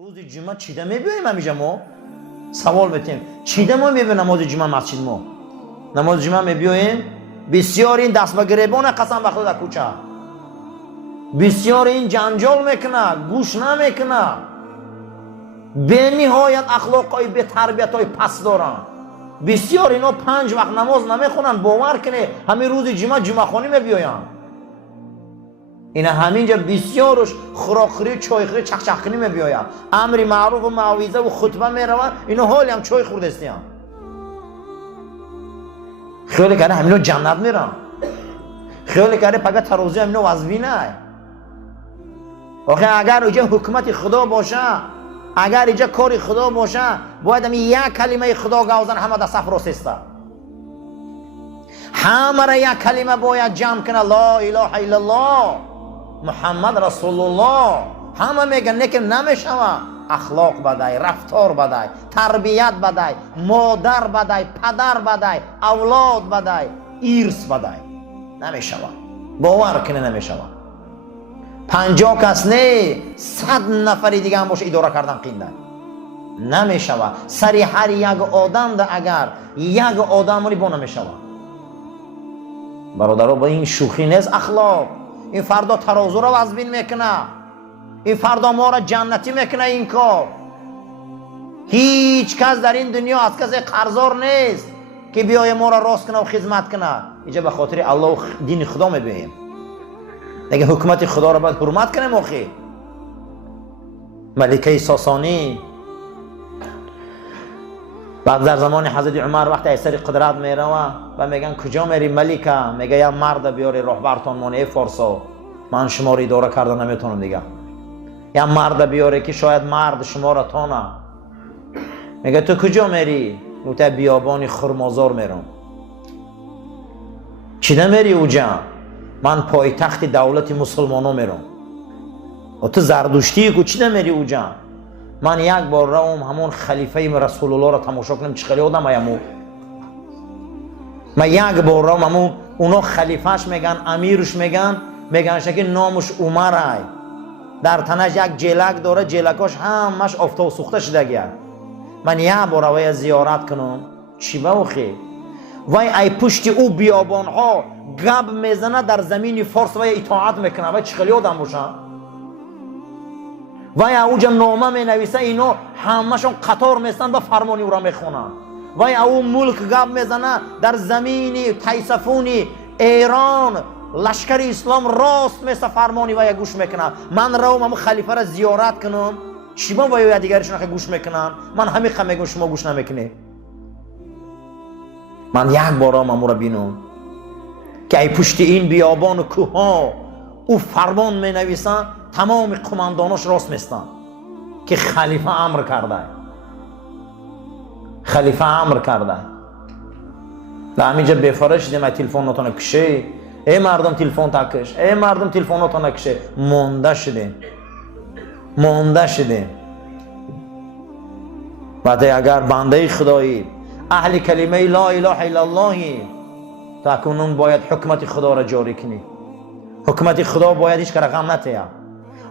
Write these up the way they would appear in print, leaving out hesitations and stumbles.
روز جمعه چیده میبینیم همیشه ما سوال بتیم چیده ما میبینیم نماز جمعه مسجد ما نماز جمعه میبینیم بسیار این دست به گریبان قسم بخدا در کوچه بسیار این جنجال میکنه گوش نمیکنه به نهایت اخلاقای به تربیت های پس دارن بسیار اینا 5 وقت نماز نمیخونن باور کنه همین روز جمعه جمعه خانی میبیاین اینا همینجا بسیارش خوراکخوری چایخوری چخچخکنی میبیاین امر معروف و موعظه و خطبه میرون اینا حالی هم چای خورده استیان خیلی کنه همینا جنت میرن خیلی کنه پگه ترازی همینا وزبی نه آخه اگر اینجا حکمت خدا باشه اگر اینجا کاری خدا باشه باید همین یک کلمه خدا گوزن همه در صف راست است همه را یک کلمه باید جمع کنه لا اله الا الله محمد رسول الله همه میگن لیکن نمیشوه اخلاق بدای رفتار بدای تربیت بدای مادر بدای پدر بدای اولاد بدای ایرث بدای نمیشوه باور کنه نمیشوه 50 کس نه 100 نفری دیگه هم باشه اداره کردن قینده نمیشوه سری هر یک آدم ده اگر یک آدم رو با نمیشوه برادرها با این شوخی نیست اخلاق این فردا ترازو رو وزبین میکنه این فردا ما را جنتی میکنه این کار هیچ کس در این دنیا از کسی قرضدار نیست که بیای ما را راست کنه و خدمت کنه اینجا به خاطر الله و دین خدا میبینیم دیگه حکمت خدا را باید حرمت کنیم آخی ملکه ساسانی بعد در زمان حضرت عمر وقتی ایسر قدرت میروه و میگن کجا میری ملکه میگه یا مرد بیاری رهبرتان مانه فارسا من شما رو اداره کردن نمیتونم دیگه یا مرد بیاری که شاید مرد شما را تانه میگه تو کجا میری گفته بیابانی خرمازار میرم چی نمیری اوجا من پایتخت دولت مسلمانو میرم و تو زردشتی کو چی نمیری اوجا من یک بار روم همون خلیفه رسول الله را تماشا کنم چه خیلی آدم ایمو من یک بار روم همون اونا خلیفهش میگن امیرش میگن که نامش عمر در تنش یک جلک داره جلکاش همش آفتاب سوخته شده گیه من یک بار روی زیارت کنم چی بخی وای ای پشت او بیابان ها گب میزنه در زمین فارس و اطاعت میکنه وای چه خیلی آدم باشه وای اوجا نامه می نویسه اینو همشون قطار میستن با فرمانی او را میخونن وای او ملک گب میزنه در زمین تیسفونی ایران لشکر اسلام راست میسته فرمانی وای گوش میکنه من روم همون خلیفه را زیارت کنم چی با وای دیگرشون گوش میکنن من همین خم میگم شما گوش نمیکنی من یک بارم امو را بینم که ای پشت این بیابان و کوه ها او فرمان می نویسن تمام قمانداناش راست میستن که خلیفه امر کرده خلیفه امر کرده در همینجا بفرش دیدم ای تلفوناتون کشه ای مردم تلفون تکش ای مردم تلفوناتون کشه مونده شدیم بعد اگر بنده خدایی اهل کلمه لا اله الا الله تاکنون باید حکمت خدا را جاری کنی حکمت خدا باید هیچ کس غم نتیه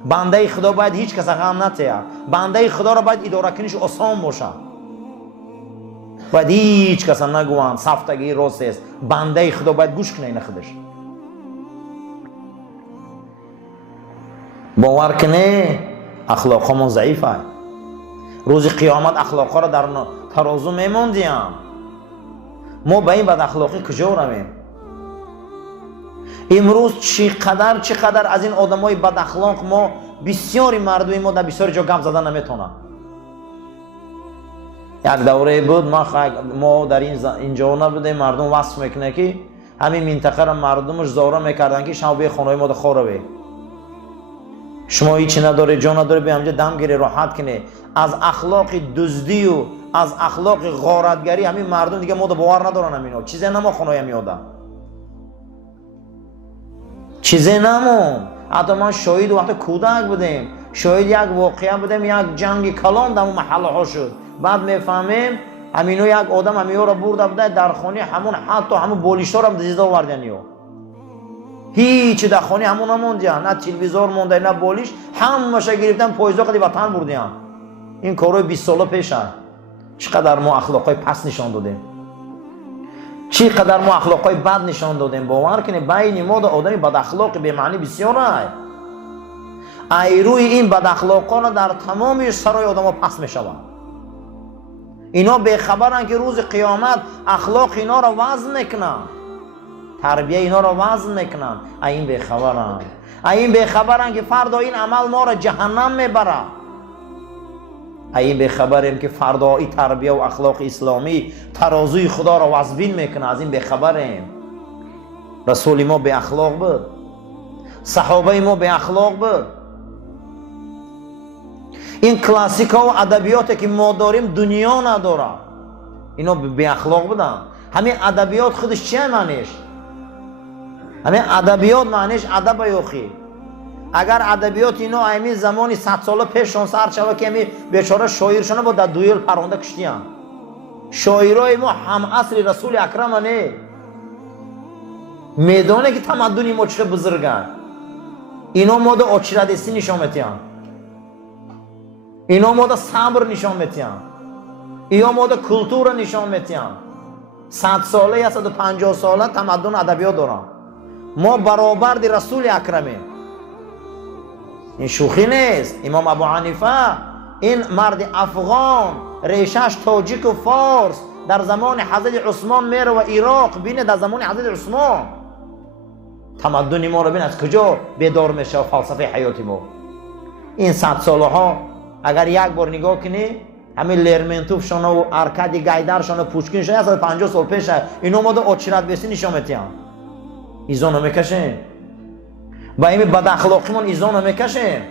بنده خدا باید هیچ کس غم نتیه بنده خدا را باید اداره کنیش آسان باشه باید هیچ کس نگوان صفتگی راست است بنده خدا باید گوش کنه این خودش باور کنه اخلاقمون ضعیفه روز قیامت اخلاقا را در ترازو میموندیم ما به این بد اخلاقی کجا رویم امروز چقدر از این آدمای بد اخلاق ما بسیاری مردمی ما در بسیاری جا گپ زدن نمیتونن یک دوره بود ما در اینجا نبودیم مردم وصف میکنه که همین منطقه را مردمش زاره میکردن که شما به خانه ما در خوره شما هیچی نداره جا نداره به همجا دم گیره راحت کنه از اخلاق دزدی و از اخلاق غارتگری همین مردم دیگه ما باور ندارن همینا چیزی نما خونه میادن چیزی نمو حتی من شاهد وقت کودک بودیم شاهد یک واقعه بودیم یک جنگ کلان در محله ها شد بعد میفهمیم همینو یک آدم همینو را برده بوده در خانه همون حتی همون بولیشتا را دزدیده آوردن هیچ در خانه همون نموندن نه تلویزور مونده نه بولیش همش گرفتن پاییزا قدی وطن بردن این کارو 20 سال پیش چقدر ما اخلاقای پس نشان دادیم، چقدر ما اخلاقای بد نشان دادیم. باور کنید بین ما و آدمی بد اخلاق به معنی بسیار روی این بد اخلاقان در تمام سرای آدم پس میشوند. اینا بخبرن که روز قیامت اخلاق اینا را وزن میکنن، تربیه اینا را وزن میکنن. این بخبرن، این بخبرن که فردا این عمل ما را جهنم میبره. این بخبریم که فردا این تربیه و اخلاق اسلامی ترازوی خدا را وزبین میکنه. از این بخبریم. رسول ما به اخلاق بود، صحابه ما به اخلاق بود. این کلاسیک ها و ادبیاتی که ما داریم دنیا نداره، اینا به اخلاق بودن. همین ادبیات خودش چیه معنیش؟ همین ادبیات معنیش ادب یوخی. اگر ادبیات اینا همین زمانی 100 سال پیش شون سر شوه که همین بیچاره شاعرشون با در دویل پرونده کشتیان. شاعرای ما هم اصل رسول اکرم نه، میدونه که تمدنی ما چه بزرگن. اینا ما دا آچردستی نشان میتیان، اینا ما دا صبر نشان میتیان، اینا ما دا کلتور نشان میتیان. 100 ساله یا 150 ساله تمدن ادبیات دارن. ما برابر دی رسول اکرمیم. این شوخی نیست. امام ابو حنیفه این مرد افغان ریشش تاجیک و فارس در زمان حضرت عثمان میره و عراق بینه. در زمان حضرت عثمان تمدن ما رو بین از کجا بیدار میشه و فلسفه حیاتی ما. این 100 ساله ها اگر یک بار نگاه کنی همین لرمنتوف شانه و ارکادی گایدر شانه پوچکین شانه 150 سال پیشه اینو ما دو آچرت بیستی نشان میتیم. ایزانو میکشیم با این بد اخلاقیمون، ایزانو میکشیم.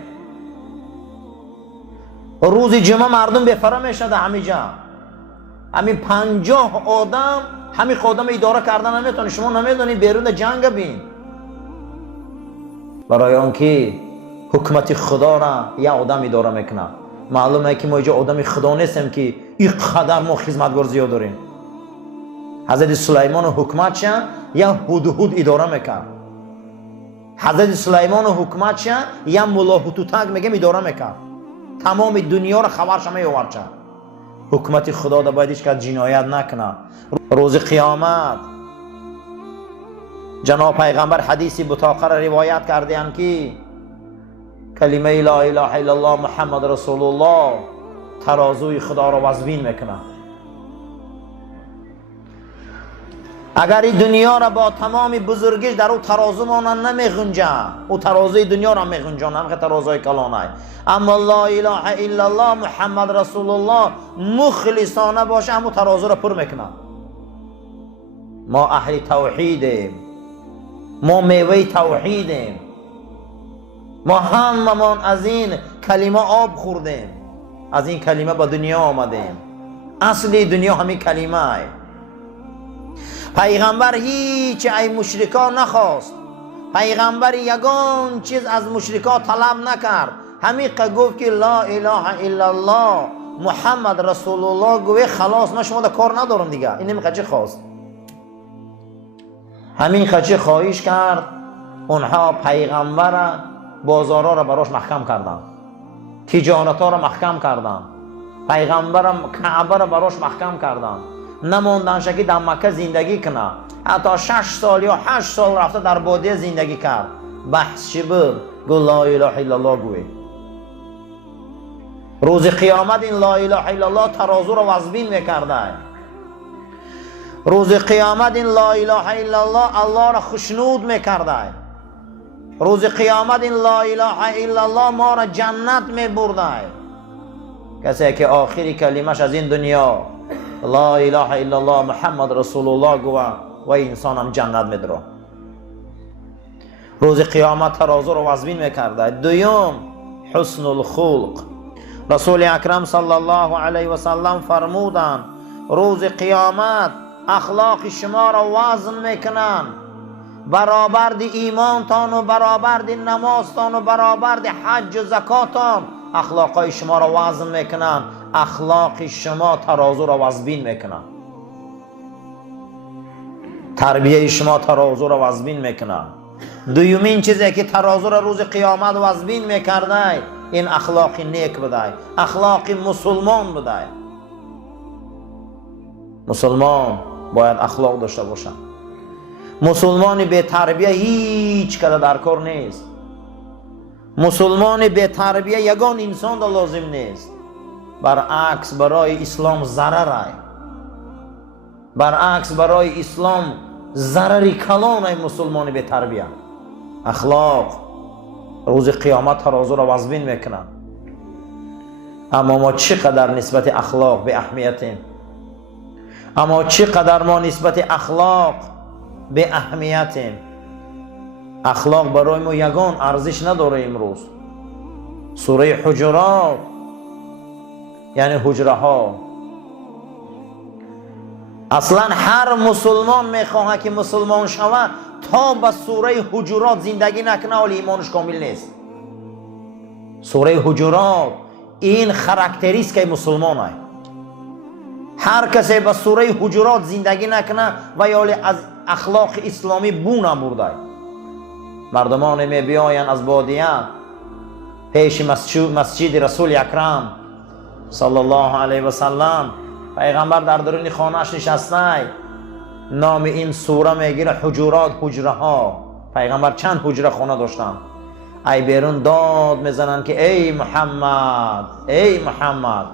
روز جمعه مردم بفره میشه در همه جا. همین 50 آدم همین خادم اداره کردن نمیتونه. شما نمیدونید بیرون جنگ بین برای آنکه حکمت خدا را یا آدم اداره میکنه. معلومه که ما اینجا آدم خدا نیستیم که این قدر ما خدمتگار زیاد داریم. حضرت سلیمان حکمتش یا هدهد اداره میکرد. حضرت سلیمان حکمتش یا ملا هوتوتک میگم اداره میکرد. تمام دنیا را خبرش میآورد. حکمت خدا را باید که جنایت نکنه. روز قیامت جناب پیغمبر حدیثی بطاقه را روایت کردند که کلمه لا اله الا الله محمد رسول الله ترازوی خدا را وزبین میکنه. اگر این دنیا را با تمام بزرگیش در او ترازو مانن نمیغنجه، او ترازوی دنیا را میغنجه، نه ترازوی کلانه. اما لا اله الا الله محمد رسول الله مخلصانه باشه همون ترازو را پر میکنه. ما اهل توحیدیم، ما میوه توحیدیم، ما هممون از این کلمه آب خوردیم، از این کلمه با دنیا آمدیم. اصلی دنیا همین کلمه ای. پیغمبر هیچ ای مشرکا نخواست. پیغمبر یگان چیز از مشرکا طلب نکرد. همین که گفت که لا اله الا الله محمد رسول الله گوه خلاص، من شما دا کار ندارم دیگه. این نمی خچه خواست. همین خچه خواهش کرد. اونها پیغمبر بازارا را براش محکم کردن، تجارتا را محکم کردن، پیغمبر کعبه را براش محکم کردن. نماندن که در مکه زندگی کنه. حتی 6 سال یا 8 سال رفته در بادیه زندگی کرد. بحث چی بود؟ گو لا اله الا الله گوی. روز قیامت این لا اله الا الله ترازو را وزبین میکرده. روز قیامت این لا اله الا الله الله را خشنود میکرده. روز قیامت این لا اله الا الله ما را جنت میبرده. کسی که آخری کلمش از این دنیا لا اله الا الله محمد رسول الله گوه و انسان هم جنت میدره. روز قیامت ترازو رو وزبین میکرده. دوم حسن الخلق. رسول اکرم صلی الله علیه و سلم فرمودند روز قیامت اخلاق شما را وزن میکنن، برابر دی ایمانتان و برابر دی نمازتان و برابر دی حج و زکاتان اخلاقای شما را وزن میکنن. اخلاق شما ترازو را وزبین میکنن. تربیه شما ترازو را وزبین میکنن. دومین چیزی که ترازو را روز قیامت وزبین میکرده این اخلاق نیک بدای، اخلاق مسلمان بدای. مسلمان باید اخلاق داشته باشد. مسلمان به تربیه هیچ کده در کار نیست. مسلمان به تربیه یگان انسان در لازم نیست. برعکس برای اسلام ضرر. برعکس برای اسلام ضرری کلان ای مسلمان به تربیه. اخلاق روز قیامت ترازو را وزن میکنن. اما ما چقدر نسبت اخلاق به اهمیتیم؟ اما چقدر ما نسبت اخلاق به اهمیتیم؟ اخلاق برای ما یگان ارزش نداره امروز. سوره حجرات یعنی حجره ها. اصلا هر مسلمان میخواه که مسلمان شود تا به سوره حجرات زندگی نکنه ولی ایمانش کامل نیست. سوره حجرات این خاراکتریستیک مسلمان است. هر کسی به سوره حجرات زندگی نکنه و یا از اخلاق اسلامی بو نبرده. مردمان می بیاین از بادیه پیش مسجد رسول اکرم صلی الله علیه و سلم. پیغمبر در درون خانه‌اش نشسته. نام این سوره میگیره حجرات، حجره ها. پیغمبر چند حجره خانه داشتن. ای بیرون داد میزنن که ای محمد، ای محمد،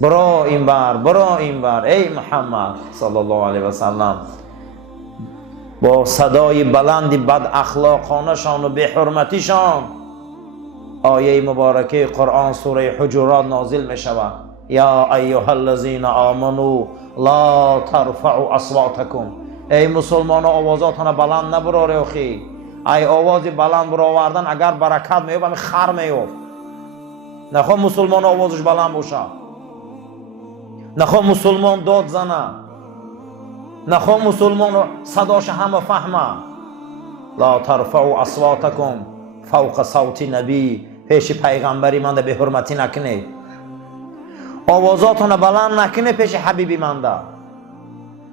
برو این بر، برو این بر، ای محمد صلی الله علیه و سلم. با صدای بلند بد اخلاقانه شان و بی حرمتیشان آیه مبارکه قرآن سوره حجرات نازل می شود. یا ایها الذین آمنوا لا ترفعوا اصواتکم. ای مسلمان آوازاتون بلند نبراره اخی. ای آواز بلند برآوردن اگر برکت میوب همین خر میوب. نخواه مسلمان آوازش بلند باشه، نخواه مسلمان داد زنه، نخواه مسلمان صداش همه فهمه. لا ترفعوا اصواتکم فوق صوت نبی. پیش پیغمبری من به حرمتی نکنید. آوازاتون بلند نکنه پیش حبیبی من ده.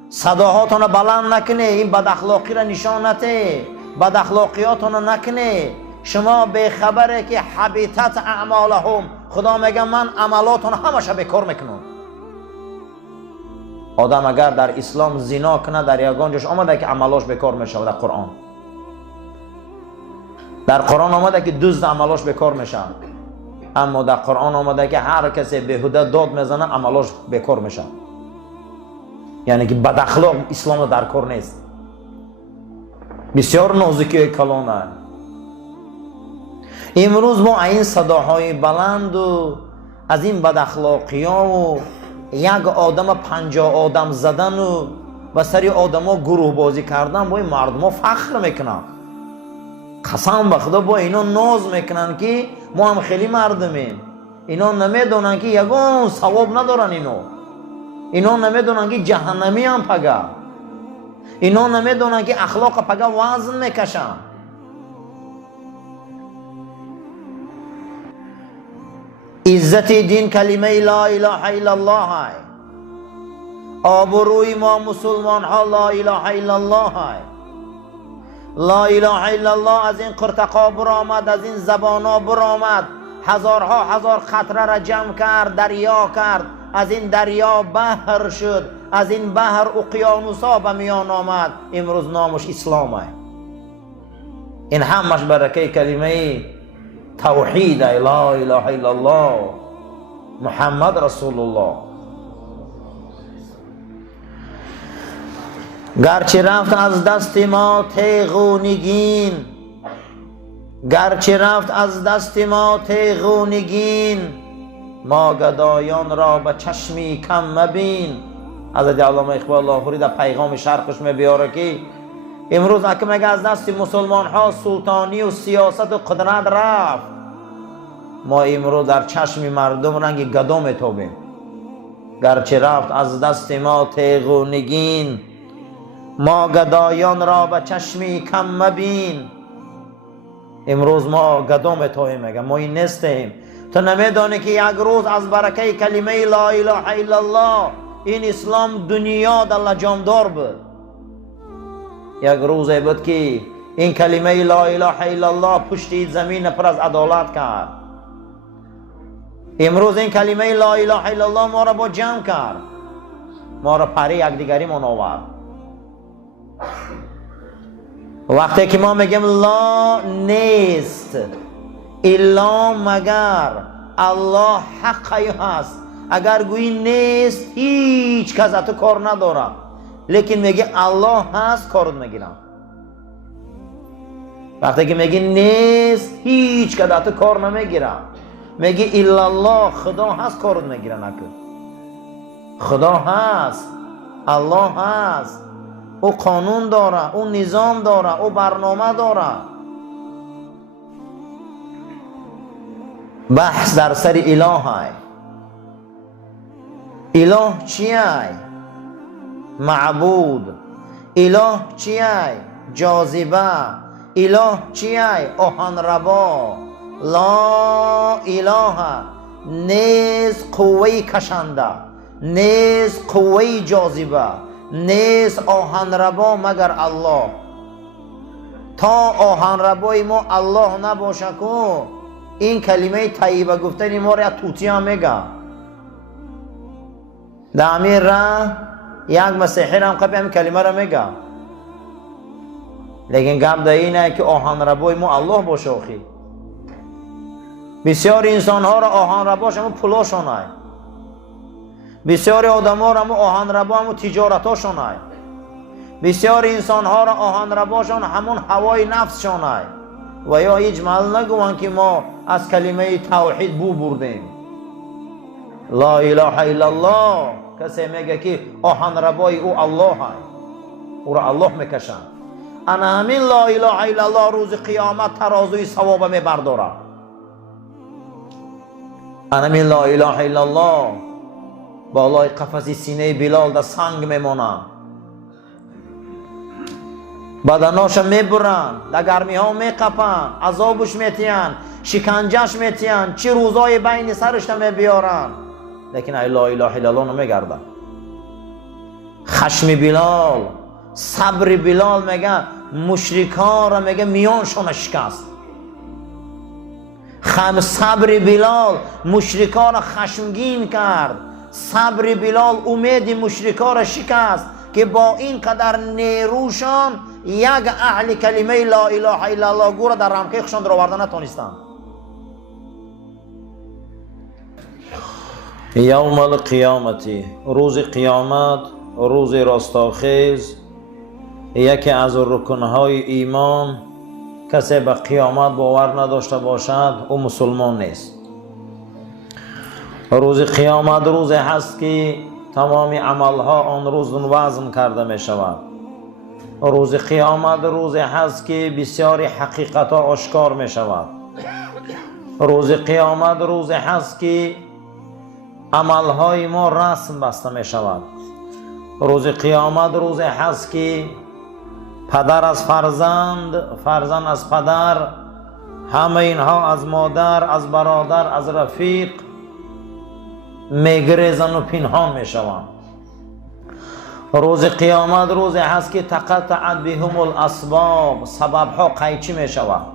صداهاتون بلند نکنه. این بد اخلاقی را نشان نده. بد اخلاقیاتون نکنه. شما به خبره که حبیطت اعمالهم. خدا میگه من عملاتون همش بیکار میکنم. آدم اگر در اسلام زنا کنه در یگان جاش آمده که عملاش بیکار میشه. در قرآن، در قرآن آمده که دزد عملاش بیکار میشه. اما در قرآن آمده که هر کسی بیهوده داد میزنه عملاش بیکار میشه. یعنی که بد اخلاق اسلام در کار نیست. بسیار نازکی کلانه. امروز ما این صداهای بلند و از این بد اخلاقی ها و یک آدم 50 آدم زدن و به سری آدم ها گروه بازی کردن با این مردم ها فخر میکنن. قسم به خدا با اینا ناز میکنن که ما هم خیلی مردمیم. اینا نمیدونن که یگان ثواب ندارن. اینا نمیدونن که جهنمی هم پگه. اینا نمیدونن که اخلاق پگه وزن میکشن. عزت دین کلمه لا اله الا الله های. آبروی ما مسلمان ها لا اله الا الله های. لا اله الا الله از این قرتقا برآمد، از این زبانا برآمد. هزارها هزار خطره را جمع کرد، دریا کرد. از این دریا بحر شد، از این بحر اقیانوسا به میان آمد. امروز نامش اسلام است. این همش برکه کلمه توحید لا اله الا الله محمد رسول الله. گرچه رفت از دست ما تیغ و نگین، گرچه رفت از دست ما تیغ و نگین، ما گدایان را به چشمی کم مبین. حضرت علامه اقبال لاهوری در پیغام شرقش میبیاره که امروز که میگه از دست مسلمان ها سلطانی و سیاست و قدرت رفت، ما امروز در چشم مردم رنگ گدا میتابیم. گرچه رفت از دست ما تیغ و نگین، ما گدایان را به چشمی کم مبین. امروز ما گدا میتابیم. میگه ما این نیستیم. تو نمیدانی که یک روز از برکه کلمه لا اله الا الله این اسلام دنیا در لجامدار بود. یک روزی بود که این کلمه لا اله الا الله پشت زمین پر از عدالت کرد. امروز این کلمه لا اله الا الله ما را با جمع کرد، ما را پری یکدیگری من آورد. وقتی که ما میگیم لا نیست الا مگر الله حقی هست، اگر گویی نیست هیچ کس تو کار نداره، لیکن میگه الله هست کارت میگیرم. وقتی که میگی نیست هیچ کس تو کار نمیگیرم، میگی الا الله خدا هست کارت میگیره. نکن خدا هست، الله هست، او قانون داره، او نظام داره، او برنامه داره. بحث در سر اله های. اله چیه؟ معبود. اله چیه؟ جاذبه. اله چیه؟ آهن ربا. لا اله نیز قوه کشنده، نیز قوه جاذبه، نیز آهن ربا مگر الله. تا آهن ربای ما الله نباشه که این کلمه طیبه گفتن ما را توتی هم میگه. در امیر را یک مسیحی هم قبل همین کلمه را میگه، لیکن گپ در اینه که آهن ربای ما الله باشه. آخی بسیار انسان ها را آهن رباش همون پولاشون های، بسیار آدم ها را همون آهن ربا همون تجارت هاشون های، بسیار انسان ها را آهن رباشون همون هوای نفسشون های. و یا هیچ محل نگوان که ما از کلمه توحید بو بردیم. لا اله الا الله کسی میگه که آهن ربای او الله های، او را الله میکشن. انا همین لا اله الا الله روز قیامت ترازوی ثواب میبرداره. انا همین لا اله الا الله بالای قفس سینه بلال در سنگ میمونه، بدناش میبرن، در گرمی ها میقپن، عذابش میتین، شکنجش میتین، چه روزای بین سرش میبیارن، لیکن لا اله الا الله نمیگردن. خشم بلال، صبر بلال میگه مشرکان را میگه میانشون شکست. صبر بلال مشرکان را خشمگین کرد. صبر بلال امید مشرکان را شکست که با این قدر نیروشان یک اهل کلمه لا اله الا الله گو را در رمقیقشان در آوردن نتونستند. یوم القیامتی، روز قیامت، روز راستاخیز، یکی از رکنهای ایمان کسی به قیامت باور نداشته باشد او مسلمان نیست. روز قیامت روزی هست که تمام عملها آن روز وزن کرده می شود. روز قیامت روزی هست که بسیاری حقیقتها آشکار می شود. روز قیامت روزی هست که عملهای ما رسم بسته می شود. روز قیامت روزی هست که پدر از فرزند، فرزند از پدر، همه اینها از مادر، از برادر، از رفیق میگریزن و پنهان میشوند. روز قیامت روزی هست که تقطعت بهم الاسباب، سببها قیچی میشود.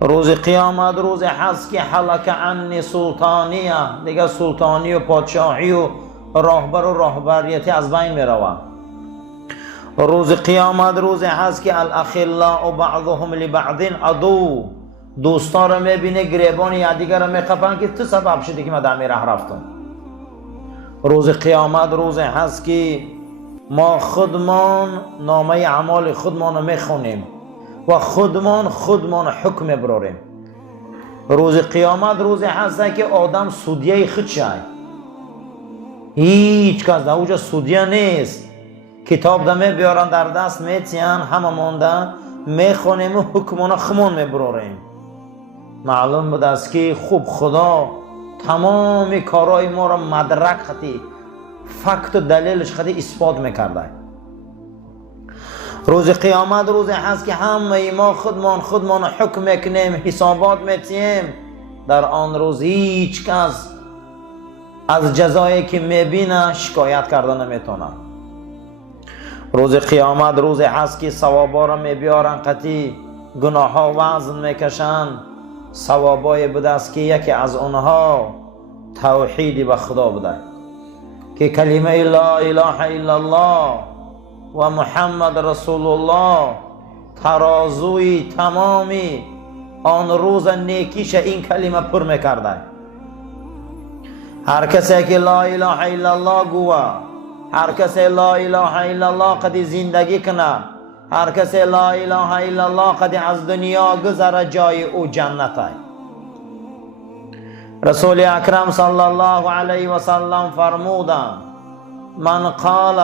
روز قیامت روزی هست که حلق عنی سلطانیه، دیگه سلطانی و پادشاهی و راهبر و راهبریتی از بین میروند. روز قیامت روزی هست که الاخلاء بعضهم لبعض عدو، دوستان رو میبینه گریبان یکدیگر رو میقپن که تو سبب شدی که من در این راه رفتم. روز قیامت روزی هست که ما خودمان نامه اعمال خودمان رو میخونیم و خودمان حکم براریم. روز قیامت روزی هست که آدم سودیه خود شد، هیچ کس در اوجا سودیه نیست. کتاب دمه بیارن در دست میتین، همه مانده میخونیم و حکمانه خمون میبراریم. معلوم بود است که خوب خدا تمام کارهای ما را مدرک خطی فکت و دلیلش خطی اثبات میکرده. روز قیامت روزی هست که همه ما خودمان حکم میکنیم، حسابات میتیم. در آن روز هیچ کس از جزایی که میبینه شکایت کردن نمیتونه. روز قیامت روزی هست که ثوابا را میبیارن، قطعی گناه ها وزن میکشن، ثوابای بوده است که یکی از اونها توحیدی به خدا بوده که کلمه لا اله الا الله و محمد رسول الله ترازوی تمامی آن روز نیکیش این کلمه پر میکرده. هر کسی که لا اله الا الله گوه، هر کسی لا اله الا الله قد زندگی کنه، هر کسی لا اله الا الله قد از دنیا گذره، جای او جنت ہے. رسول اکرم صلی الله علیه و سلم فرمودند من قال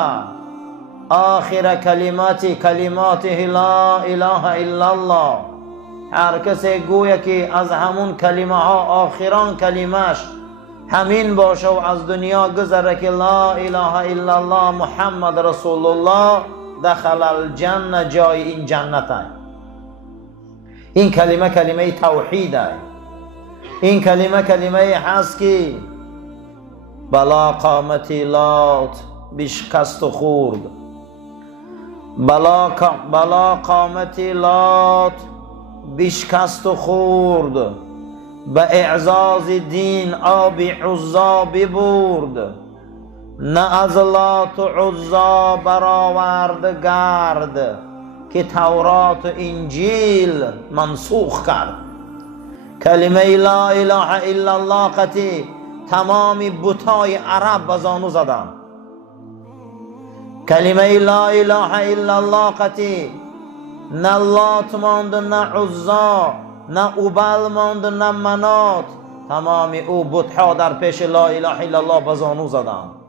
آخر کلماته لا اله الا الله، هر کسی گویا که از همون کلمه ها آخران کلمش همین باشه و از دنیا گذره که لا اله الا الله محمد رسول الله، دخل الجنه، جای این جنت ہے. این کلمه کلمه توحید ہے. این کلمه کلمه هست که بلا قامتی لات بشکست و خورد، بلا قامتی لات بشکست و خورد، به اعزاز دین آب عزا ببرد، نه از لات و عزا برآورد گرد که تورات و انجیل منسوخ کرد. کلمه لا اله الا الله قطی تمامی بتای عرب بزانو زدن. کلمه لا اله الا الله قطی نه لات ماند، نه عزا، نه اوبل ماند، نه منات، تمامی او بتها در پیش لا اله الا الله بزانو زدن.